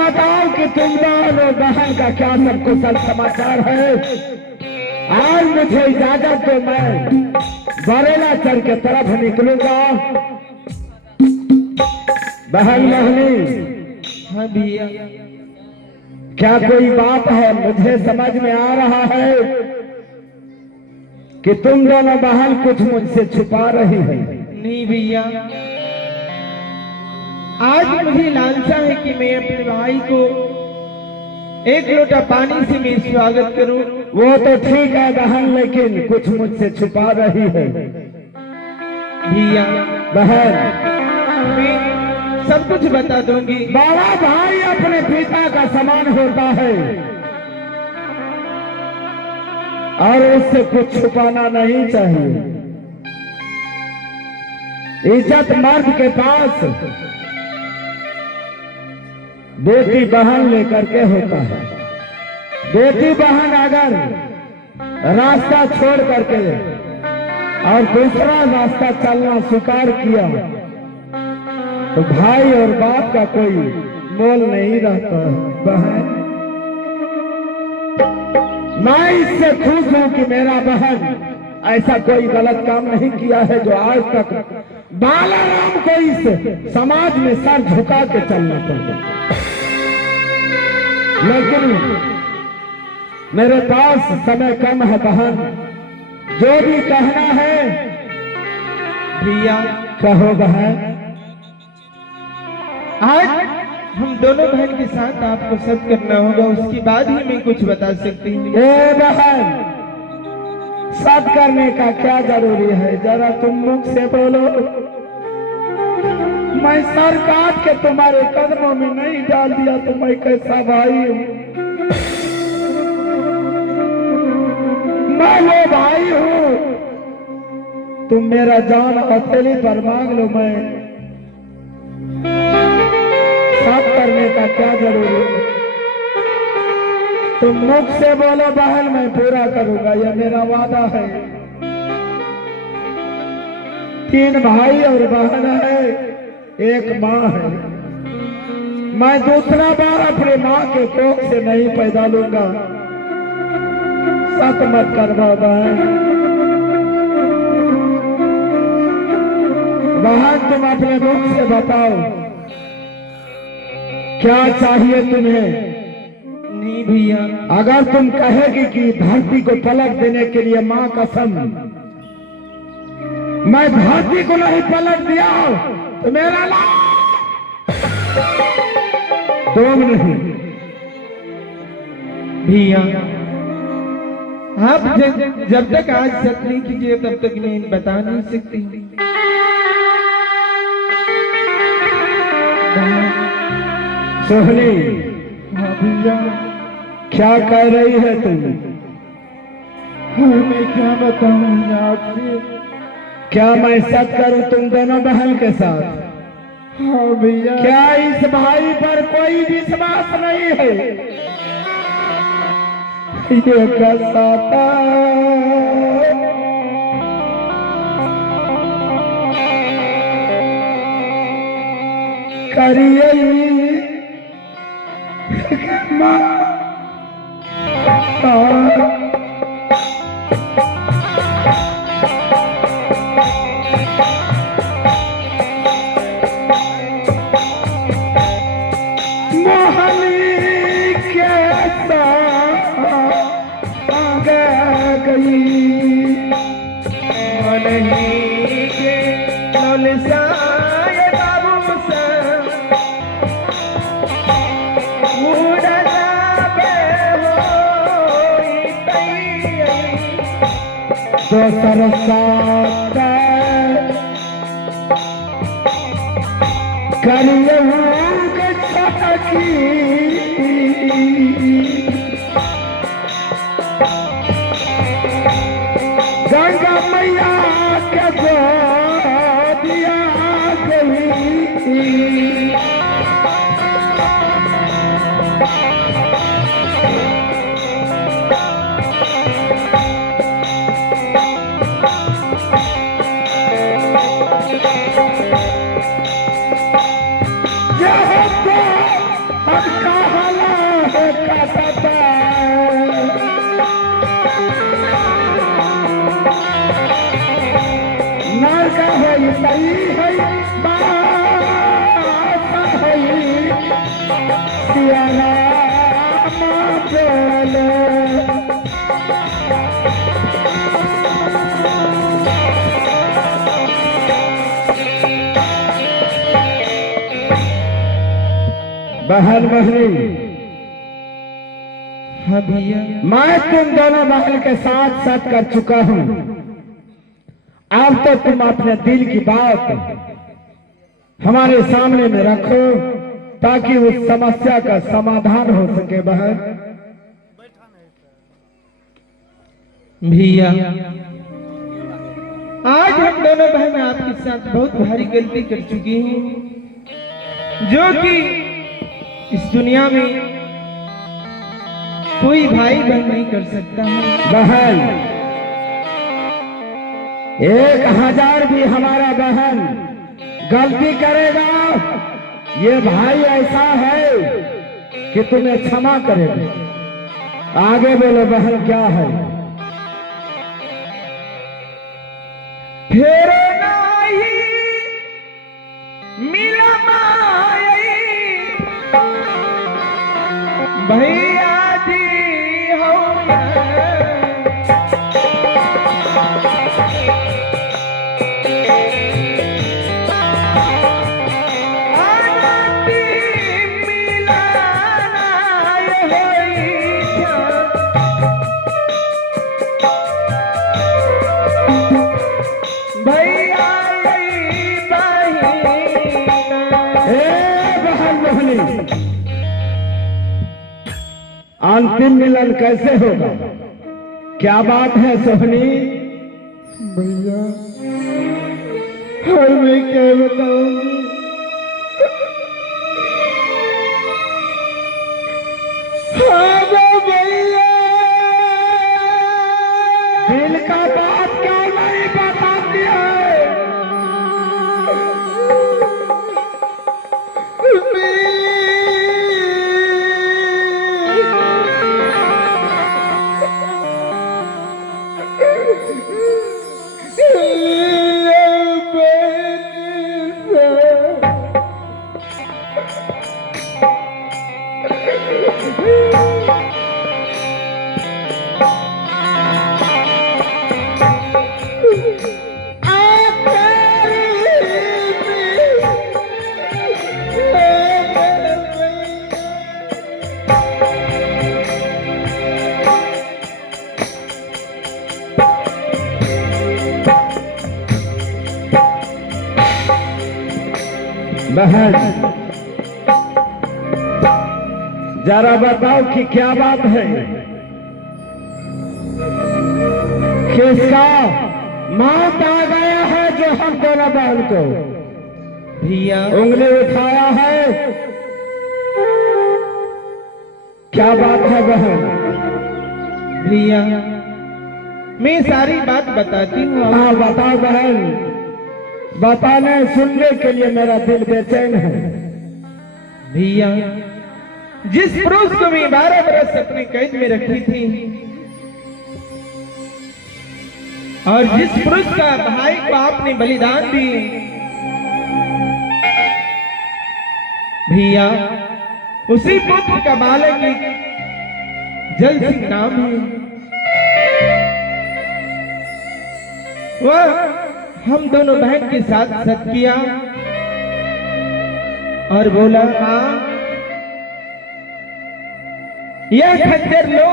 बताओ कि तुम दोनों बहन का क्या सब कुशल समाचार है। आज मुझे इजाजत दो, मैं बरेला चढ़ के तरफ निकलूंगा। बहन मोहनी। हाँ भैया। क्या कोई बात है? मुझे समझ में आ रहा है कि तुम दोनों बहन कुछ मुझसे छुपा रही है। नहीं भैया, आज मुझे लालसा है कि मैं अपने भाई को एक लोटा पानी से मैं स्वागत करूं। वो तो ठीक है बहन, लेकिन कुछ मुझसे छुपा रही है। भैया बहन, मैं सब कुछ बता दूंगी। बड़ा भाई अपने पिता का समान होता है और उससे कुछ छुपाना नहीं चाहिए। इज्जत मर्द के पास बेटी बहन लेकर के होता है। बेटी बहन अगर रास्ता छोड़ करके और दूसरा रास्ता चलना स्वीकार किया तो भाई और बाप का कोई मोल नहीं रहता है। बहन, मैं इससे खुश हूं कि मेरा बहन ऐसा कोई गलत काम नहीं किया है जो आज तक बालाराम को इस समाज में सर झुका के चलना पड़ता। लेकिन मेरे पास समय कम है बहन, जो भी कहना है भैया कहो बहन। आज हम दोनों बहन के साथ आपको सब करना होगा, उसके बाद ही मैं कुछ बता सकती हूँ। ए बहन, सब करने का क्या जरूरी है? जरा तुम मुख से बोलो। मैं सर काट के तुम्हारे कदमों में नहीं डाल दिया तो मैं कैसा भाई हूँ? मैं वो भाई हूँ। तुम मेरा जान हथेली पर मांग लो, मैं सब करने का क्या जरूरी है? तुम मुख से बोलो बहन, मैं पूरा करूंगा, यह मेरा वादा है। 3 भाई और बहन है, 1 माँ है। मैं दूसरा बार अपने माँ के कोख से नहीं पैदा लूंगा। सत मत करवा बहन। बहन, तुम अपने मुख से बताओ क्या चाहिए तुम्हें? नहीं भैया, अगर तुम कहेगी कि धरती को पलट देने के लिए मां कसम, मैं धरती को नहीं पलट दिया तो मेरा तुम नहीं। भैया आप जब तक आज सच नहीं कीजिए तब तक मैं बता नहीं सकती। सोहनी, हाँ भैया। क्या कह रही है तुम? मैं क्या बताऊं आपसे? क्या मैं सच करूं तुम दोनों बहन के साथ? हाँ भैया। क्या इस भाई पर कोई विश्वास नहीं है? ये कैसा था? करिए मोहनी कैसा गई नहीं के ललसाए बाबू से दोसर साथ करिए गंगा मैया के दिया गई। जय हो तो सिया राम बोले। बहन बहनी, हाँ भैया। मैं तुम दोनों बहन के साथ साथ कर चुका हूं। अब तो तुम अपने दिल की बात हमारे सामने में रखो ताकि उस समस्या का समाधान हो सके। बहन भैया, आज हम दोनों बहन आपके साथ बहुत भारी गलती कर चुकी हूँ, जो कि इस दुनिया में कोई भाई बहन नहीं कर सकता है। बहन 1000 भी हमारा बहन गलती करेगा, ये भाई ऐसा है कि तुम्हें क्षमा करेगा। आगे बोलो बहन, क्या है? फिर नाही मिला माई भैया जी हो अंतिम मिलन कैसे होगा? क्या बात है सोहनी? भैया, और मैं क्या बताऊंगी? हाँ भैया, दिल का बात क्यों नहीं बताती है? बहन जरा बताओ कि क्या बात है? किसका मौत आ गया है जो हम दोनों बहन को भैया उंगली उठाया है? क्या बात है बहन? भैया, मैं सारी बात बताती हूँ। हाँ बताओ बहन, बताने सुनने के लिए मेरा दिल बेचैन है। भैया, जिस पुरुष को मैं 12 बरस अपनी कैद में रखी थी और जिस पुरुष का भाई को आपने बलिदान दिए, भैया उसी पुत्र का बालक जल सिंह नाम है। वह हम दोनों बहन के साथ सत किया और बोला, हाँ यह खच्चर लो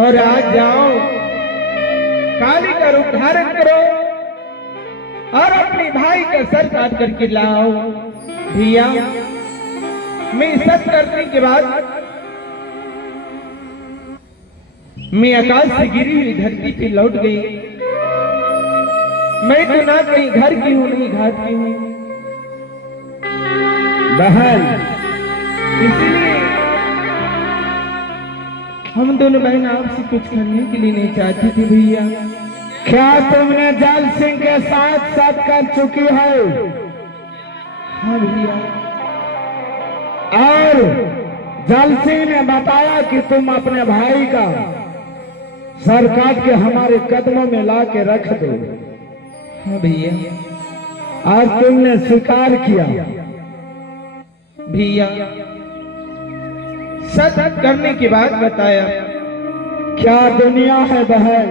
और आज जाओ, काली का रूप धारण करो और अपने भाई का सर काट करके लाओ। भैया, मैं सत करने के बाद मैं आकाश से गिरी हुई धरती पे लौट गई। मैं तो ना कहीं घर की हूँ, नहीं घाट की हूँ। बहन इसलिए हम दोनों बहन आपसे कुछ करने के लिए नहीं चाहती थी। भैया, क्या तुमने जल सिंह के साथ साथ कर चुकी है? हाँ भैया। और जल सिंह ने बताया कि तुम अपने भाई का सर काट के हमारे कदमों में ला के रख दो। हाँ भैया। आज तुमने स्वीकार किया। भैया सत करने की बात बताया। क्या दुनिया है बहन,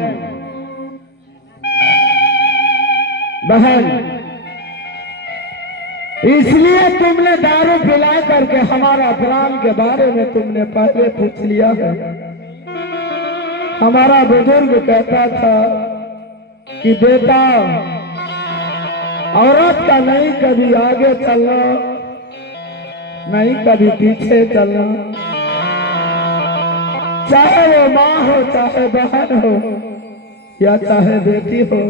बहन इसलिए तुमने दारू पिला करके हमारा प्राण के बारे में तुमने पहले पूछ लिया है। हमारा बुजुर्ग कहता था कि बेटा औरत का नहीं कभी आगे चलना, नहीं कभी पीछे चलना, चाहे वो माँ हो, चाहे बहन हो, या चाहे बेटी हो।